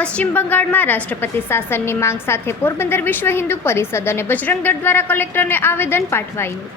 પશ્ચિમ બંગાળમાં રાષ્ટ્રપતિ શાસનની માંગ સાથે પોરબંદર વિશ્વ હિન્દુ પરિષદ અને બજરંગ દળ દ્વારા કલેક્ટરને આવેદન પાઠવાયું।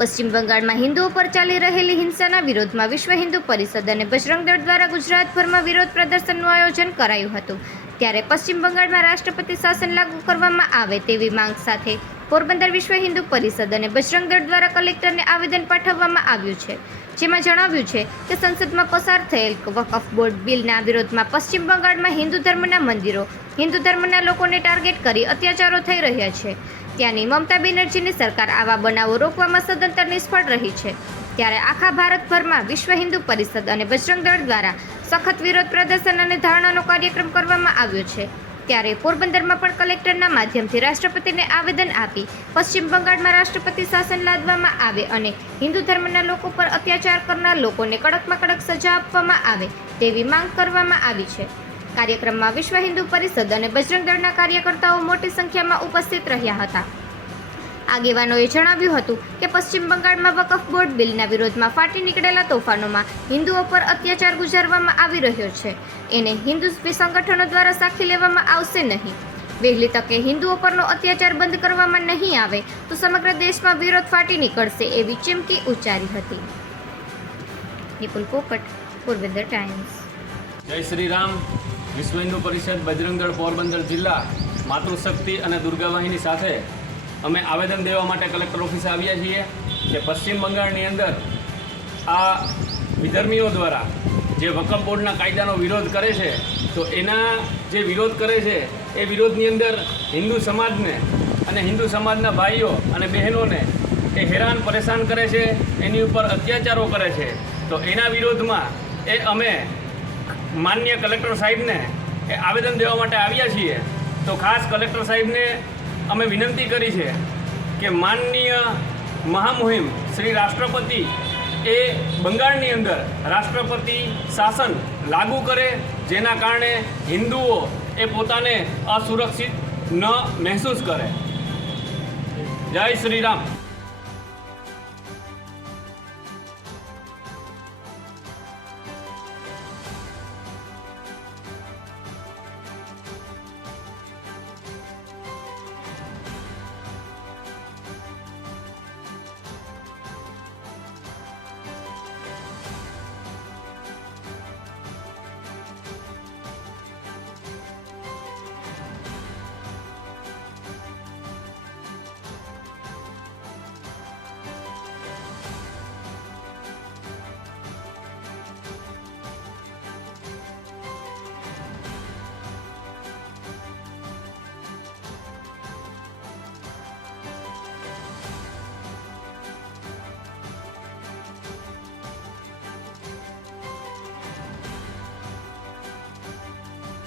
પશ્ચિમ બંગાળમાં હિન્દુઓ પર ચાલી રહેલી હિંસાના વિરોધમાં વિશ્વ હિન્દુ પરિષદ અને બજરંગ દળ દ્વારા ગુજરાતભરમાં વિરોધ પ્રદર્શનનું આયોજન કરાયું હતું। ત્યારે પશ્ચિમ બંગાળમાં રાષ્ટ્રપતિ શાસન લાગુ કરવામાં આવે તેવી માંગ સાથે પોરબંદર વિશ્વ હિન્દુ પરિષદ અને બજરંગ દળ દ્વારા કલેક્ટરને આવેદન પાઠવવામાં આવ્યું છે, જેમાં જણાવ્યું છે કે સંસદમાં પસાર થયેલ વકફ બોર્ડ બિલના વિરોધમાં પશ્ચિમ બંગાળમાં હિન્દુ ધર્મના મંદિરો, હિન્દુ ધર્મના લોકોને ટાર્ગેટ કરી અત્યાચારો થઈ રહ્યા છે। ત્યાંની મમતા બેનર્જીની સરકાર આવા બનાવો રોકવામાં સદંતર નિષ્ફળ રહી છે। ત્યારે આખા ભારતભરમાં વિશ્વ હિન્દુ પરિષદ અને બજરંગ દળ દ્વારા સખત વિરોધ પ્રદર્શન અને ધારણાનો કાર્યક્રમ કરવામાં આવ્યો છે। ત્યારે પોરબંદરમાં પણ કલેક્ટરના માધ્યમથી રાષ્ટ્રપતિને આવેદન આપી પશ્ચિમ બંગાળમાં રાષ્ટ્રપતિ શાસન લાદવામાં આવે અને હિન્દુ ધર્મના લોકો પર અત્યાચાર કરનાર લોકોને કડકમાં કડક સજા આપવામાં આવે તેવી માંગ કરવામાં આવી છે। કાર્યક્રમમાં વિશ્વ હિન્દુ પરિષદ અને બજરંગ દળના કાર્યકર્તાઓ મોટી સંખ્યામાં ઉપસ્થિત રહ્યા હતા। આગેવાનોએ જણાવ્યું હતું કે પશ્ચિમ બંગાળમાં વકફ બોર્ડ બિલના વિરોધમાં ફાટી નીકળેલા તોફાનોમાં હિન્દુઓ પર અત્યાચાર ગુજારવામાં આવી રહ્યો છે, એને હિન્દુ સંગઠનો દ્વારા સાખી લેવામાં આવશે નહીં। વહેલી તકે હિન્દુઓ પરનો અત્યાચાર બંધ કરવામાં નહીં આવે તો સમગ્ર દેશમાં વિરોધ ફાટી નીકળશે એવી ચીમકી ઉચ્ચારી હતી। નિપુલ પોપટ, પોરબંદર ટાઈમ્સ। જય શ્રી રામ। વિશ્વ હિન્દુ પરિષદ બજરંગ દળ પોરબંદર જિલ્લા માતૃશક્તિ અને દુર્ગા વાહિની સાથે અમે આવેદન દેવા માટે કલેક્ટર ઓફિસે આવ્યા છીએ કે પશ્ચિમ બંગાળની અંદર આ વિધર્મીઓ દ્વારા જે વકફ બોર્ડના કાયદાનો વિરોધ કરે છે, તો એના જે વિરોધ કરે છે એ વિરોધની અંદર હિન્દુ સમાજને અને હિન્દુ સમાજના ભાઈઓ અને બહેનોને એ હેરાન પરેશાન કરે છે, એની ઉપર અત્યાચારો કરે છે। તો એના વિરોધમાં એ અમે માનનીય કલેક્ટર સાહેબને એ આવેદન દેવા માટે આવ્યા છીએ। તો ખાસ કલેક્ટર સાહેબને અમે વિનંતી કરી છે કે માનનીય મહામુહિમ શ્રી રાષ્ટ્રપતિ એ બંગાળની અંદર રાષ્ટ્રપતિ શાસન લાગુ કરે, જેના કારણે હિન્દુઓ એ પોતાને અસુરક્ષિત ન મહેસૂસ કરે। જય શ્રી રામ।